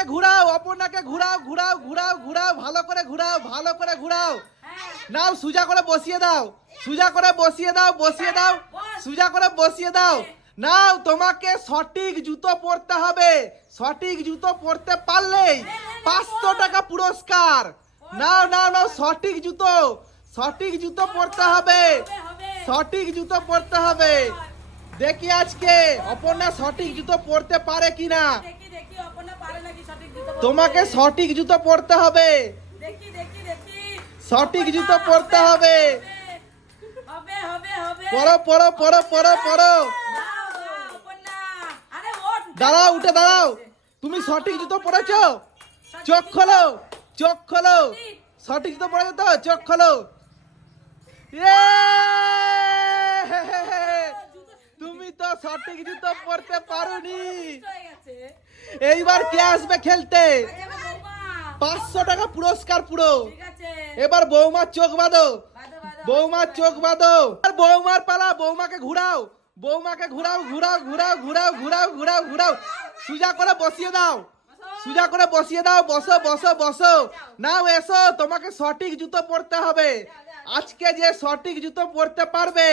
অপর্ণাকে ঘুরাও অপর্ণাকে ঘুরাও ঘুরাও ঘুরাও ঘুরাও, ভালো করে ঘুরাও, ভালো করে ঘুরাও। নাও, সুজা করে বসিয়ে দাও। সুজা করে বসিয়ে দাও বসিয়ে দাও। সুজা করে বসিয়ে দাও। নাও, তোমাকে সঠিক জুতো পরতে হবে। সঠিক জুতো পরতে পারলেই পাঁচশো টাকা পুরস্কার। নাও নাও নাও, সঠিক জুতো। সঠিক জুতো পরতে হবে। সঠিক জুতো পরতে হবে। দেখি আজকে অপর্ণা সঠিক জুতো পরতে পারে কিনা। তোমাকে সঠিক জুতো পরতে হবে সঠিক জুতো পরতে হবে পড়ো পড়ো পড়ো পড়ো পড়ো দাঁড়াও উঠে দাঁড়াও তুমি সঠিক জুতো পরেছো চোখ খোলো চোখ খোলো সঠিক জুতো পরেছো তো চোখ খোলো ইয়ে! তুমি তো সঠিক জুতো পরতে পারোনি হয়ে। এইবার কে আসবে খেলতে। পাঁচশো টাকা পুরস্কার পুরো। এবার বৌমার চোখ বাঁধো। বৌমার চোখ বাঁধো। আর বৌমার পালা বৌমাকে ঘুরাও। বৌমাকে ঘুরাও ঘুরাও ঘুরাও ঘুরাও ঘুরাও ঘুরাও ঘুরাও। সুজা করে বসিয়ে দাও। সুজা করে বসিয়ে দাও। বসো বসো বসো। নাও এসো। তোমাকে সঠিক জুতো পরতে হবে। আজকে যে সঠিক জুতো পরতে পারবে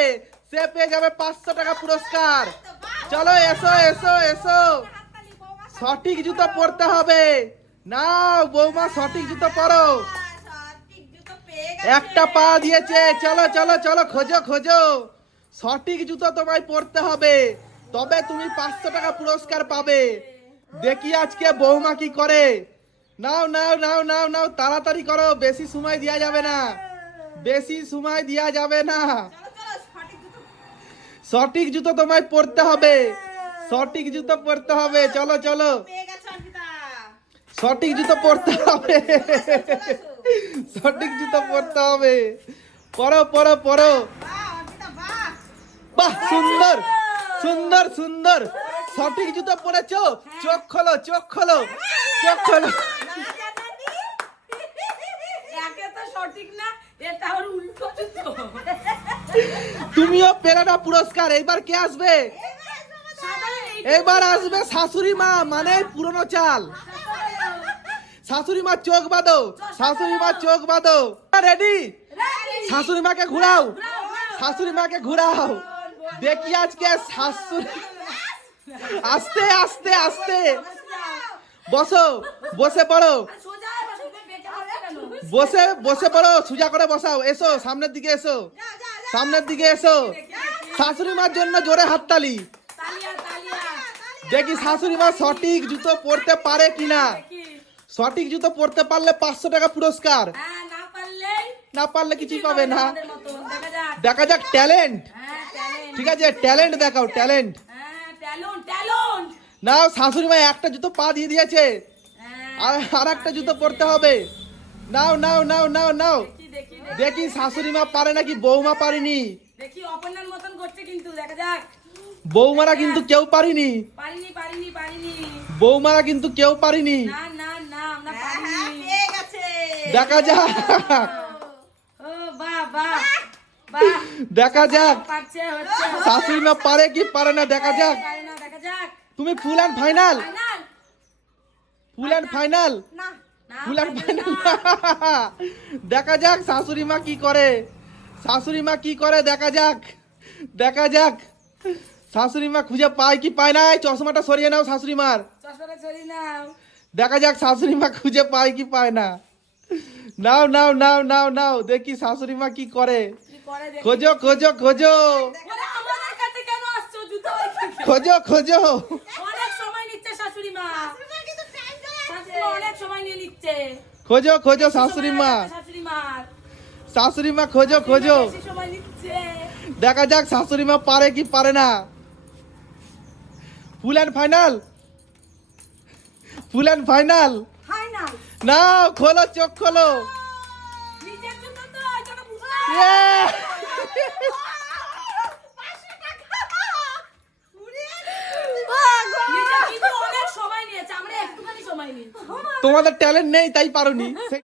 সে পেয়ে যাবে পাঁচশো টাকা পুরস্কার। চলো এসো এসো এসো। সঠিক জুতো পরতে হবে। নাও, বৌমা, সঠিক জুতো পরো। একটা পা দিয়েছে। চলো চলো চলো, খোঁজো খোঁজো। সঠিক জুতো তোমায় পরতে হবে। তবে তুমি পাঁচশো টাকা পুরস্কার পাবে। দেখি আজকে বৌমা কি করে। নাও নাও নাও নাও নাও, তাড়াতাড়ি করো। বেশি সময় দেওয়া যাবে না। বেশি সময় দেওয়া যাবে না। সঠিক জুতো তোমায় পরতে হবে। সঠিক জুতো পরতে হবে চলো চলো। সঠিক জুতো পরতে হবে। সঠিক জুতো পরতে হবে। পরো পরো পরো। বাহ, সুন্দর সুন্দর সুন্দর। সঠিক জুতো পরেছো? চোখ খোলো চোখ খোলো চোখ খোলো। তুমিও পেলে না পুরস্কার এইবার কে আসবে? এবার আসবে শাশুড়ি মা মানে পুরনো চাল। শাশুড়ি মা চোখ বাঁধো। শাশুড়ি মা চোখ বাঁধো। রেডি শাশুড়ি মাকে ঘুরাও। শাশুড়ি মাকে ঘুরাও। দেখি আজকে শাশুড়ি আস্তে আস্তে আস্তে। বসো বসে পড়ো। বসে, বসে পড়ো সোজা করে বসাও। এসো সামনের দিকে এসো। সামনের দিকে এসো। শাশুড়ি মার জন্য জোরে হাততালি। দেখি শাশুড়ি মা সঠিক জুতো পরতে পারে কিনা। সঠিক জুতো পরতে পারলে পাঁচশো টাকা পুরস্কার। হ্যাঁ, না পারলে কিছুই পাবে না। দেখা যাক। ট্যালেন্ট। হ্যাঁ, ঠিক আছে ট্যালেন্ট দেখাও ট্যালেন্ট। হ্যাঁ। নাও শাশুড়ি মা একটা জুতো পা দিয়ে দিয়েছে। আর আর একটা জুতো পরতে হবে। নাও নাও নাও নাও নাও। দেখি, শাশুড়ি মা পারে নাকি বৌমা পারিনি। দেখি অপর্ণার মতন করছে কিন্তু দেখা যাক। বৌমারা কিন্তু কেউ পারিনি। পারিনি পারিনি পারিনি। বৌমারা কিন্তু কেউ পারিনি। না না না আমরা পারিনি। দেখা যাক। ও বাহ বাহ বাহ দেখা যাক। শাশুড়ি মা পারে কি পারে না দেখা যাক। পারে না দেখা যাক। তুমি full and final. Final? Full and final? না না ফুল অ্যান্ড ফাইনাল। দেখা যাক শাশুড়ি মা কি করে। শাশুড়ি মা কি করে দেখা যাক। দেখা যাক। শাশুড়ি মা খুঁজে পায় কি পায় না এই চশমাটা সরিয়ে নাও শাশুড়ি মার চশমাটা ছড়ি নাও। দেখা যাক শাশুড়ি মা খুঁজে পায় কি পায় না। নাও নাও নাও নাও নাও দেখি শাশুড়ি মা কি করে খোঁজো খোঁজো খোঁজো? খোঁজো খোঁজো। খোঁজো খোঁজো শাশুড়ি মা শাশুড়ি মা খোঁজো খোঁজো। দেখা যাক শাশুড়ি মা পারে কি পারে না। Full and final full and final final না খোলো চোখ খোলো। নিজের জন্য তো এটা বুঝতে Yeah! নিজে কিন্তু অনেক সময় নিয়েছে আমরা একটুখানি সময় নিয়েছি। তোমাদের ট্যালেন্ট নেই তাই পারোনি।